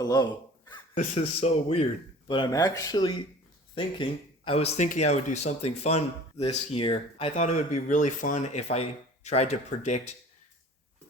Hello. This is so weird, but I was thinking I would do something fun this year. I thought it would be really fun if I tried to predict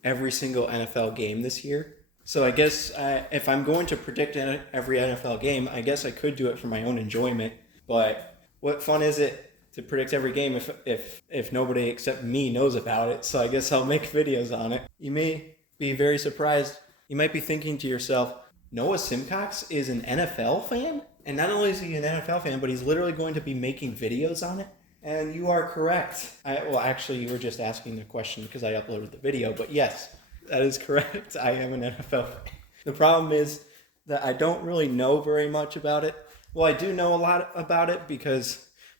every single NFL game this year. So I guess if I'm going to predict every NFL game, I guess I could do it for my own enjoyment. But what fun is it to predict every game if nobody except me knows about it? So I guess I'll make videos on it. You may be very surprised. You might be thinking to yourself, Noah Simcox is an NFL fan? And not only is he an NFL fan, but he's literally going to be making videos on it? And you are correct. Actually, you were just asking the question because I uploaded the video, but yes, that is correct. I am an NFL fan. The problem is that I don't really know very much about it. Well, I do know a lot about it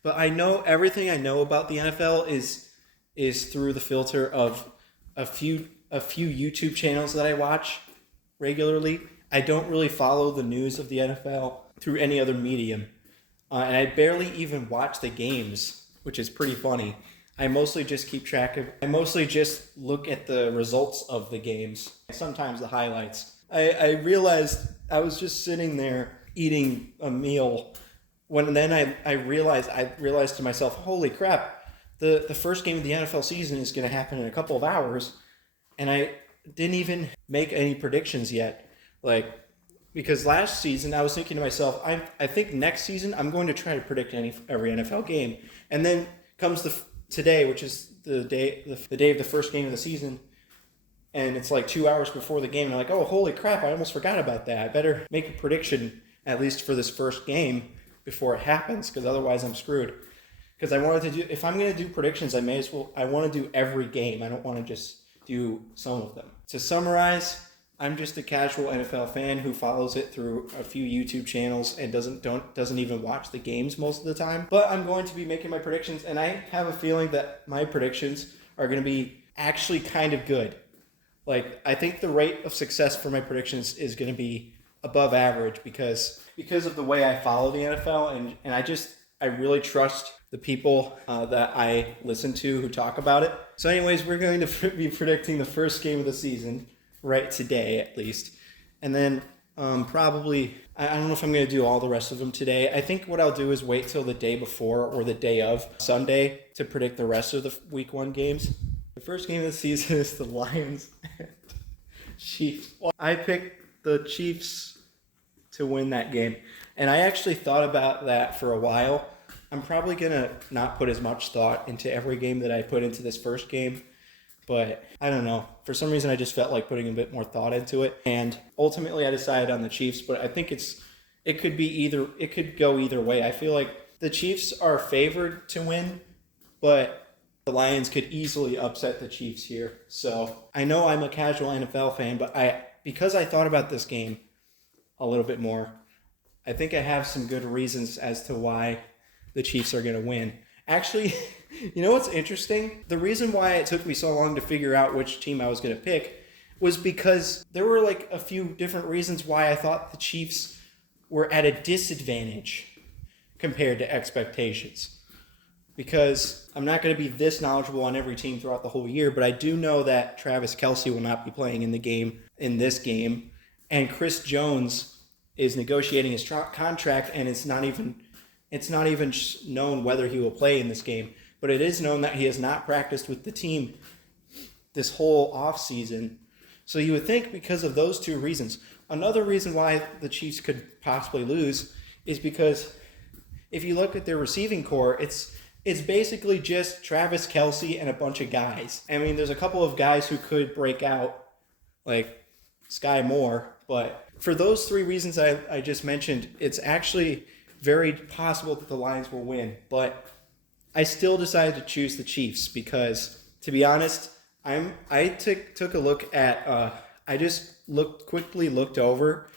but I know everything I know about the NFL is through the filter of a few YouTube channels that I watch regularly. I don't really follow the news of the NFL through any other medium. And I barely even watch the games, which is pretty funny. I mostly just look at the results of the games, sometimes the highlights. I realized I was just sitting there eating a meal I realized to myself, holy crap, the first game of the NFL season is going to happen in a couple of hours. And I didn't even make any predictions yet. Because last season I was thinking to myself, I think next season I'm going to try to predict every NFL game. And then comes today, which is the day of the first game of the season, and it's like 2 hours before the game, and I'm like, oh, holy crap, I almost forgot about that. I better make a prediction at least for this first game before it happens, because otherwise I'm screwed. Because if I'm going to do predictions, I want to do every game. I don't want to just do some of them. To summarize, I'm just a casual NFL fan who follows it through a few YouTube channels and doesn't even watch the games most of the time. But I'm going to be making my predictions, and I have a feeling that my predictions are going to be actually kind of good. I think the rate of success for my predictions is going to be above average because of the way I follow the NFL, and I really trust the people that I listen to who talk about it. So anyways, we're going to be predicting the first game of the season right today, at least. And then probably, I don't know if I'm going to do all the rest of them today. I think what I'll do is wait till the day before or the day of Sunday to predict the rest of the week 1 games. The first game of the season is the Lions and Chiefs. I picked the Chiefs to win that game. And I actually thought about that for a while. I'm probably going to not put as much thought into every game that I put into this first game. But I don't know. For some reason, I just felt like putting a bit more thought into it. And ultimately, I decided on the Chiefs. But I think it could go either way. I feel like the Chiefs are favored to win, but the Lions could easily upset the Chiefs here. So I know I'm a casual NFL fan, but because I thought about this game a little bit more, I think I have some good reasons as to why the Chiefs are going to win. Actually, you know what's interesting? The reason why it took me so long to figure out which team I was going to pick was because there were a few different reasons why I thought the Chiefs were at a disadvantage compared to expectations. Because I'm not going to be this knowledgeable on every team throughout the whole year, but I do know that Travis Kelce will not be playing in this game, and Chris Jones is negotiating his contract, and it's not even known whether he will play in this game, but it is known that he has not practiced with the team this whole offseason. So you would think because of those two reasons. Another reason why the Chiefs could possibly lose is because if you look at their receiving core, it's basically just Travis Kelce and a bunch of guys. I mean, there's a couple of guys who could break out, like Sky Moore, but for those 3 reasons I just mentioned, it's actually very possible that the Lions will win, but I still decided to choose the Chiefs because, to be honest, I took a look at I just quickly looked over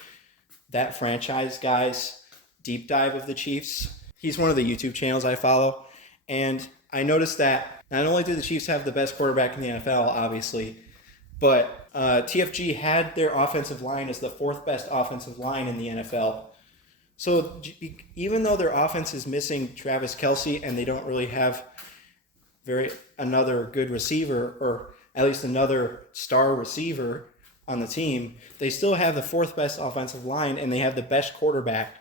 that franchise guy's deep dive of the Chiefs. He's one of the YouTube channels I follow, and I noticed that not only do the Chiefs have the best quarterback in the NFL, obviously, but TFG had their offensive line as the 4th best offensive line in the NFL. So even though their offense is missing Travis Kelce and they don't really have another good receiver, or at least another star receiver, on the team, they still have the fourth best offensive line and they have the best quarterback.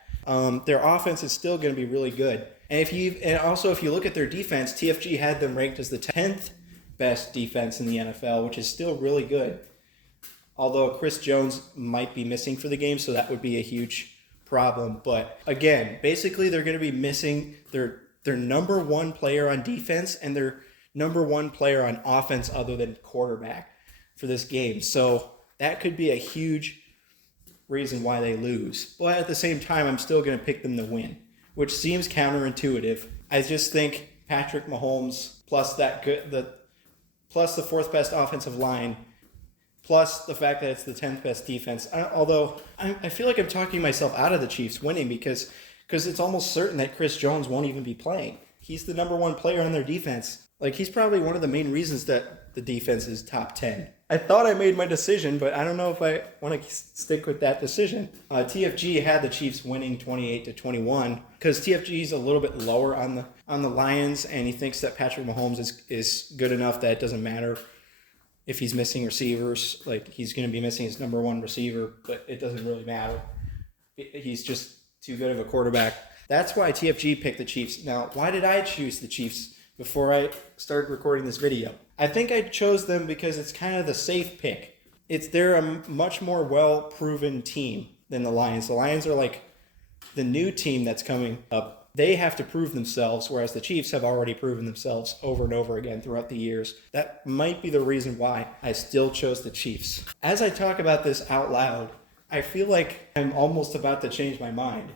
Their offense is still going to be really good. And if you look at their defense, TFG had them ranked as the 10th best defense in the NFL, which is still really good. Although Chris Jones might be missing for the game, so that would be a huge problem. But again, basically they're going to be missing their number one player on defense and their number one player on offense other than quarterback for this game. So that could be a huge reason why they lose. But at the same time, I'm still going to pick them to win, which seems counterintuitive. I just think Patrick Mahomes plus plus the fourth best offensive line, plus the fact that it's the 10th best defense. Although I feel like I'm talking myself out of the Chiefs winning because it's almost certain that Chris Jones won't even be playing. He's the number one player on their defense. Like, he's probably one of the main reasons that the defense is top 10. I thought I made my decision, but I don't know if I want to stick with that decision. TFG had the Chiefs winning 28-21 because TFG is a little bit lower on the Lions, and he thinks that Patrick Mahomes is good enough that it doesn't matter if he's missing receivers. Like, he's going to be missing his number one receiver, but it doesn't really matter. He's just too good of a quarterback. That's why TFG picked the Chiefs. Now, why did I choose the Chiefs before I started recording this video? I think I chose them because it's kind of the safe pick. They're a much more well-proven team than the Lions. The Lions are like the new team that's coming up. They have to prove themselves, whereas the Chiefs have already proven themselves over and over again throughout the years. That might be the reason why I still chose the Chiefs. As I talk about this out loud, I feel like I'm almost about to change my mind.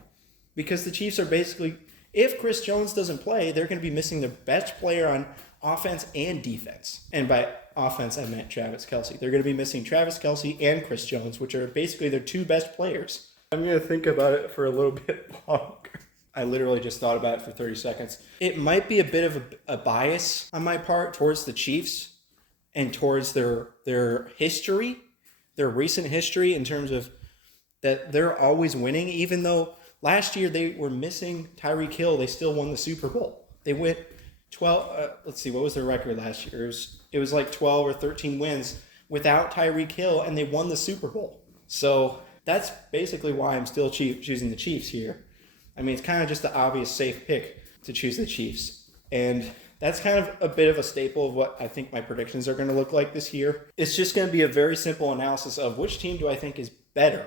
Because the Chiefs are basically, if Chris Jones doesn't play, they're going to be missing the best player on offense and defense. And by offense, I meant Travis Kelce. They're going to be missing Travis Kelce and Chris Jones, which are basically their two best players. I'm going to think about it for a little bit longer. I literally just thought about it for 30 seconds. It might be a bit of a bias on my part towards the Chiefs and towards their history, their recent history in terms of that they're always winning, even though last year they were missing Tyreek Hill. They still won the Super Bowl. They went 12. Let's see, what was their record last year? It was like 12 or 13 wins without Tyreek Hill, and they won the Super Bowl. So that's basically why I'm still choosing the Chiefs here. I mean, it's kind of just the obvious safe pick to choose the Chiefs, and that's kind of a bit of a staple of what I think my predictions are going to look like this year. It's just going to be a very simple analysis of which team do I think is better.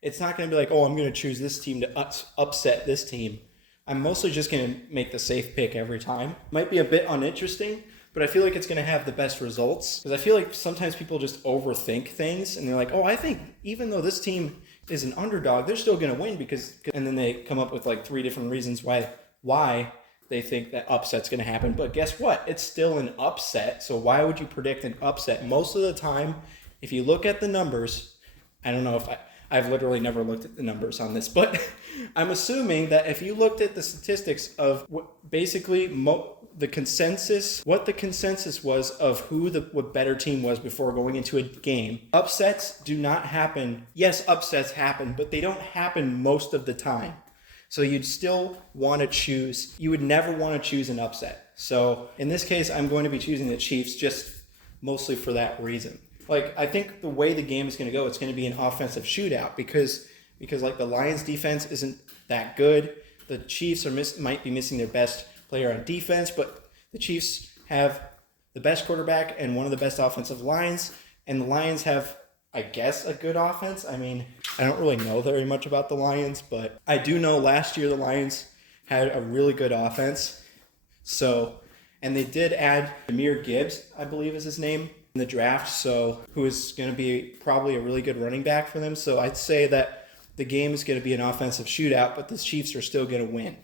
It's not going to be like, oh, I'm going to choose this team to upset this team. I'm mostly just going to make the safe pick every time. Might be a bit uninteresting, but I feel like it's going to have the best results. Because I feel like sometimes people just overthink things, and they're like, oh, I think even though this team is an underdog, they're still going to win and then they come up with like 3 different reasons why they think that upset's going to happen. But guess what? It's still an upset. So why would you predict an upset? Most of the time, if you look at the numbers, I don't know if I've literally never looked at the numbers on this, but I'm assuming that if you looked at the statistics of the consensus was of who what better team was before going into a game, upsets do not happen. Yes, upsets happen, but they don't happen most of the time. So you'd still want to choose. You would never want to choose an upset. So in this case, I'm going to be choosing the Chiefs just mostly for that reason. Like, I think the way the game is going to go, it's going to be an offensive shootout because like the Lions defense isn't that good. The Chiefs might be missing their best player on defense, but the Chiefs have the best quarterback and one of the best offensive lines, and the Lions have, I guess, a good offense. I mean, I don't really know very much about the Lions, but I do know last year the Lions had a really good offense. So, and they did add Jahmyr Gibbs, I believe is his name, in the draft, so who is going to be probably a really good running back for them. So I'd say that the game is going to be an offensive shootout, but the Chiefs are still going to win.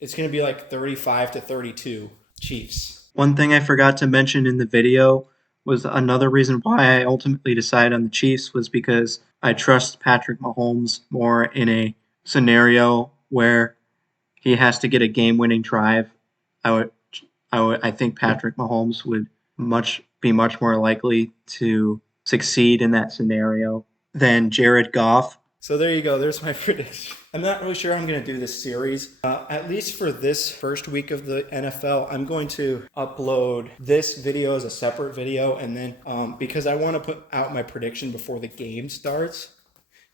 It's going to be like 35-32 Chiefs. One thing I forgot to mention in the video was another reason why I ultimately decided on the Chiefs was because I trust Patrick Mahomes more in a scenario where he has to get a game-winning drive. I think Patrick Mahomes would be much more likely to succeed in that scenario than Jared Goff, So there you go. There's my prediction. I'm not really sure how I'm going to do this series. At least for this first week of the NFL, I'm going to upload this video as a separate video. And then because I want to put out my prediction before the game starts,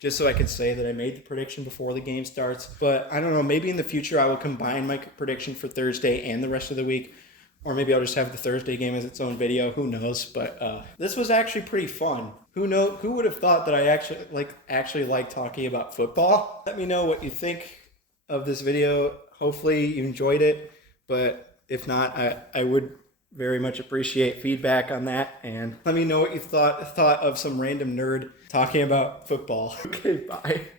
just so I can say that I made the prediction before the game starts. But I don't know, maybe in the future I will combine my prediction for Thursday and the rest of the week. Or maybe I'll just have the Thursday game as its own video. Who knows? But this was actually pretty fun. Who would have thought that I actually like talking about football? Let me know what you think of this video. Hopefully you enjoyed it. But if not, I would very much appreciate feedback on that. And let me know what you thought of some random nerd talking about football. Okay, bye.